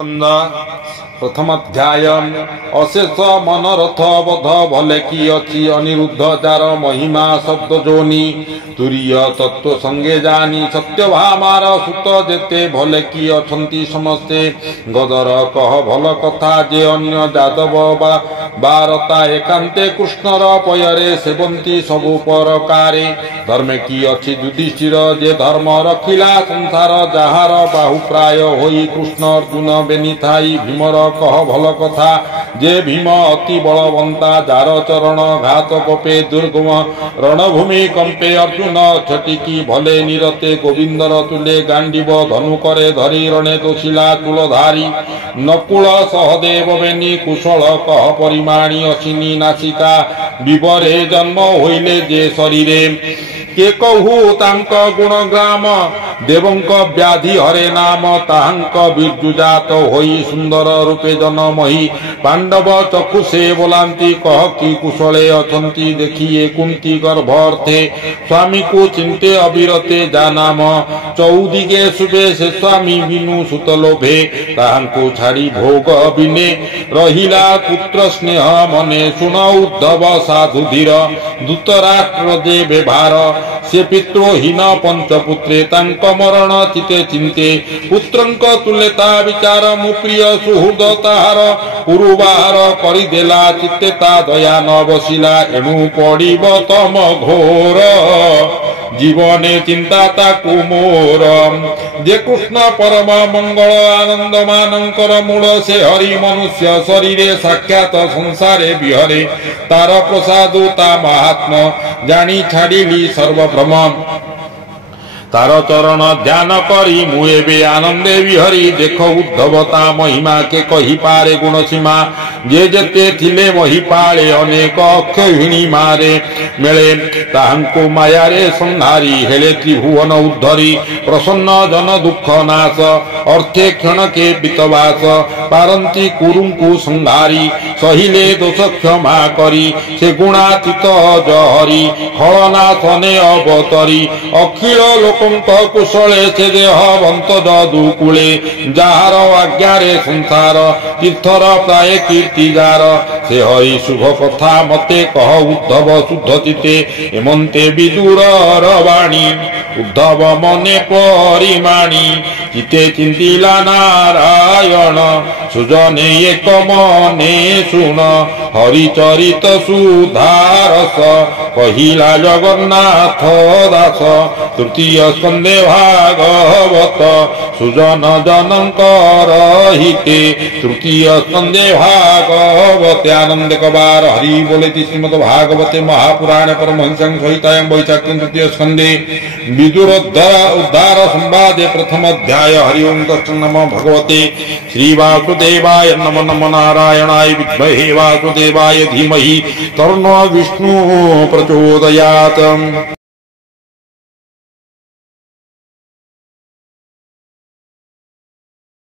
प्रथम अध्याय अशेष मनरथ बध भले कि अच्छी अनिरुद्ध जार महिमा शब्द जोनी तुरीय तत्व संगे जानी सत्य भामार सुत जेते भले कि अछंती समस्ते गदर कह भल कथा जे अन्य जादव बारता एकांते कृष्णर पयरे सेवंती सबु परकारे धर्मे कि अच्छी युधिष्ठिर जे धर्म रखिला संसार जहार बाहुप्राय होई कृष्ण अर्जुन बेनी थाई भीमर कह भल कथा जे भीम अति बलवंता जार चरण घात कपे दुर्गम रणभूमि कंपे अर्जुन छटिकी भले निरते गोविंदर तुले गांडीव धनु करे धरी रणे दोशिला तुलधारी नकुल सहदेव बेनी कुशल कह परिमाणी असिनी नासिका विवरे जन्म होइले जे शरीरे के कहू तांक गुणग्राम देवंक व्याधि हरे नाम ताहांक बीर्जुजात होई सुंदर रूपे जनमही पांडव चक्षुषे बोलांती कह कि कुशले अछंती देखिए कुंती गर्भर्थे स्वामी को चिंते अविरते जा नाम चौदिगे शुभे से स्वामी बिनु सुत लोभे ताहांको छाड़ी भोग बिने रहिला पुत्र स्नेह मने सुन उद्धव साधुधीर धृतराष्ट्र जे व्यवहार से पितृहीन पंचपुत्रे तांक मरण चिते चिंते पुत्रंक तुल्यता विचार मुप्रिय सुहृद ताहार पुरुबाहार करिदेला चित्ते ता दया न बसिला एणु पड़िब तम घोर जीवने चिंता ताकु मोर जे कृष्ण परम मंगल आनंद मानंकर मूल से हरि मनुष्य शरीरे साक्षात संसारे विहरे तार प्रसाद ता महात्मा जानी छाड़िली सर्वभ्रम तार चरण ध्यान करी मुएबे आनंदे विहरी देख उद्धवता महिमा के कही पारे गुण सीमा जे जेते थिले महिपाले अनेक अक्षयिणी मारे मेले ताहांको मायारे संहारी हेले त्रिभुवन उद्धरी प्रसन्न जन दुख नाश अर्थे क्षण के पितवास पारंती कुरुंकु संहारी सहिले दोष क्षमा करी से गुणातीत जहरी खलनाथने अवतरी अखिल लोकंक कुशले से देह बंत दुकूले जार आज्ञारे संसार तीर्थर प्राय कीर्ति जार से हरि शुभ कथा मते कह उद्धव शुद्ध चिते एमंते विदुर वाणी उद्धव मने परिमाणी चिते चिंतिला नारायण सुजने एक मने सुन हरिचरित सुधारस कहिला जगन्नाथ दास तृतीय स्कंदे भागवत सुजन जनकर हिते तृतीय स्कंदे भागवते आनंद कबार हरि बोले श्रीमद भागवते महापुराण परमहंसं सहितायां वैशाख्यं तृतीय स्कंदे विदुर उद्धार संवादे प्रथम अध्याय हरि ओम तत्सत् नमो भगवते श्री वासुदेवाय नमो नमो नारायणाय विद्महे वासुदेवाय धीमहि तन्नो विष्णु प्रचोदयात्।